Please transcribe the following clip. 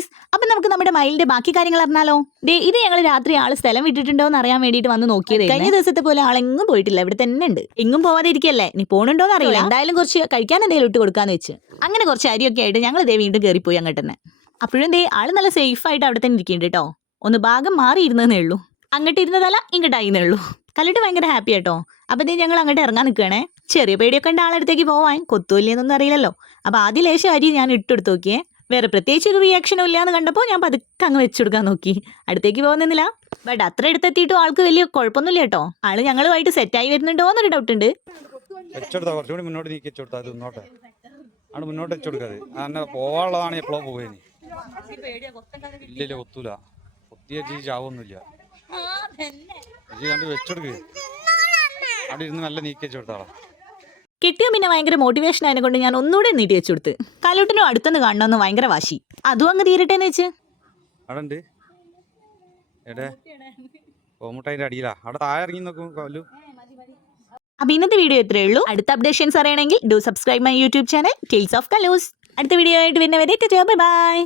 Guys, അപ്പം നമുക്ക് നമ്മുടെ മയിലിന്റെ ബാക്കി കാര്യങ്ങൾ അറിഞ്ഞാലോ? ഇത് ഞങ്ങൾ രാത്രി ആള് സ്ഥലം വിട്ടിട്ടുണ്ടോ എന്ന് അറിയാൻ വേണ്ടിയിട്ട് വന്ന് നോക്കിയത്. കഴിഞ്ഞ ദിവസത്തെ പോലെ ആളെങ്ങും പോയിട്ടില്ല, ഇവിടെ തന്നെ ഉണ്ട്. എങ്ങും പോവാതെ ഇരിക്കല്ലേ, നീ പോണുണ്ടോന്ന് അറിയില്ല. എന്തായാലും കുറച്ച് കഴിക്കാൻ എന്തെങ്കിലും ഇട്ട് കൊടുക്കാന്ന് വെച്ച് അങ്ങനെ കുറച്ച് അരിയൊക്കെ ആയിട്ട് ഞങ്ങൾ ഇതേ വീണ്ടും കയറിപ്പോയി അങ്ങോട്ട് തന്നെ. അപ്പോഴും ആള് നല്ല സേഫ് ആയിട്ട് അവിടെ തന്നെ ഇരിക്കുന്നുണ്ട് കേട്ടോ. ഒന്ന് ഭാഗം മാറിയിരുന്നേ ഉള്ളൂ, അങ്ങോട്ട് ഇരുന്നതല്ല ഇങ്ങോട്ടായിരുന്നേ ഉള്ളൂ. കല്ലിട്ട് ഭയങ്കര ഹാപ്പി കേട്ടോ. അപ്പൊ ഞങ്ങൾ അങ്ങോട്ട് ഇറങ്ങാൻ നിൽക്കുകയാണേ. ചെറിയ പേടിയൊക്കെ ഉണ്ട് ആളടുത്തേക്ക് പോവാൻ, കൊത്തൂല്യെന്നൊന്നും അറിയില്ലല്ലോ. അപ്പൊ ആദ്യം ലേശം അരി ഞാൻ ഇട്ടെടുത്ത് നോക്കിയേ. വേറെ പ്രത്യേകിച്ച് ഒരു റിയാക്ഷനും ഇല്ലാന്ന് കണ്ടപ്പോൾ ഞാൻ പതുക്കെ അങ്ങ് വെച്ചുകൊടുക്കാൻ നോക്കി. അടുത്തേക്ക് പോകുന്നില്ല. ബട്ട് അത്ര അടുത്തെത്തിയിട്ടും ആൾക്ക് വലിയ കുഴപ്പമൊന്നുമില്ല കേട്ടോ. ആള് ഞങ്ങളുമായിട്ട് സെറ്റായി വരുന്നുണ്ടോ എന്നൊരു ഡൗട്ട് ഉണ്ട്. കുറച്ചുകൂടി മുന്നോട്ട് നീക്കി വെച്ചോട്ടെ, അത് മുന്നോട്ട് വെച്ചെടുക്കാതെ അങ്ങനെ പോവാനുള്ളതാണ് എപ്പോഴോ പോവേനി. ഇല്ല കൊത്തൂല, കൊത്തിയ ചാവൊന്നുമില്ല. കണ്ട് വെച്ചെടുക്ക്, അവിടെ ഇരുന്ന് നല്ല നീക്കി വെച്ചെടുത്താളാ. കിട്ടിയ പിന്നെ ഭയങ്കര മോട്ടിവേഷൻ ആയതിനെ കൊണ്ട് ഞാൻ ഒന്നുകൂടെ നീട്ടി വെച്ചു കൊടുത്ത്. കലൂട്ടിനും അടുത്തൊന്ന് കാണണമെന്ന് ഭയങ്കര വാശി. അതും അങ്ങ് തീരട്ടെന്ന് വെച്ച് അവിടെ ഉണ്ട്. എടേ കോമുട്ടതിന്റെ അടിയിലാ, അവിടെ താഴെ ഇറങ്ങി നോക്കും കൊല്ലു. അപ്പൊ ഇന്നത്തെ വീഡിയോ ഇത്രയേ ഉള്ളൂ. അടുത്ത അപ്ഡേഷൻസ് അറിയണമെങ്കിൽ do subscribe my YouTube channel tales of Kaloos. അടുത്ത വീഡിയോ ആയിട്ട് വരുന്നവരെ ബൈ ബൈ.